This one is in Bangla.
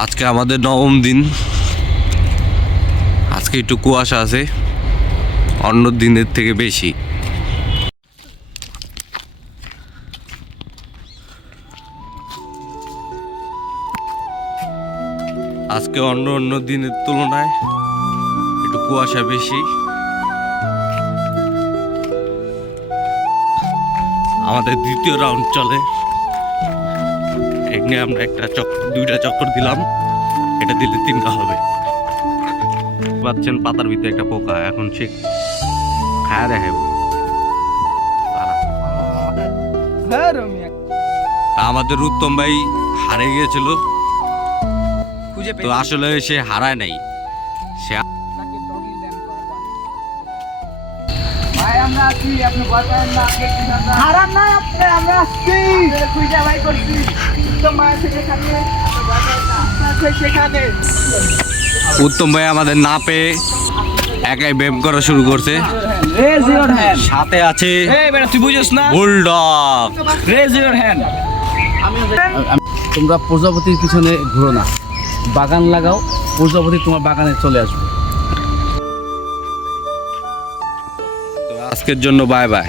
আজকে আমাদের নবম দিন। আজকে একটু কুয়াশা আছে অন্য দিনের থেকে বেশি। আজকে অন্য অন্য দিনের তুলনায় একটু কুয়াশা বেশি। আমাদের দ্বিতীয় রাউন্ড চলে। এখানে আমরা দুইটা চক্কর দিলাম, এটা দিলে তিনটা হবে। পাচ্ছেন পাতার ভিতরে একটা পোকা, এখন সে খায়া দেখাবো। আমাদের উত্তম ভাই হারে গিয়েছিল, তো আসলে সে হারায় নাই। সে উত্তম ভাই আমাদের না পেয়ে একাই ব্যায়াম করা শুরু করছে। সাথে আছে বুলডগ। তোমরা প্রজাপতির পিছনে ঘুরো না, বাগান লাগাও, প্রজাপতি তোমার বাগানে চলে আসবে। তো আজকের জন্য বাই বাই।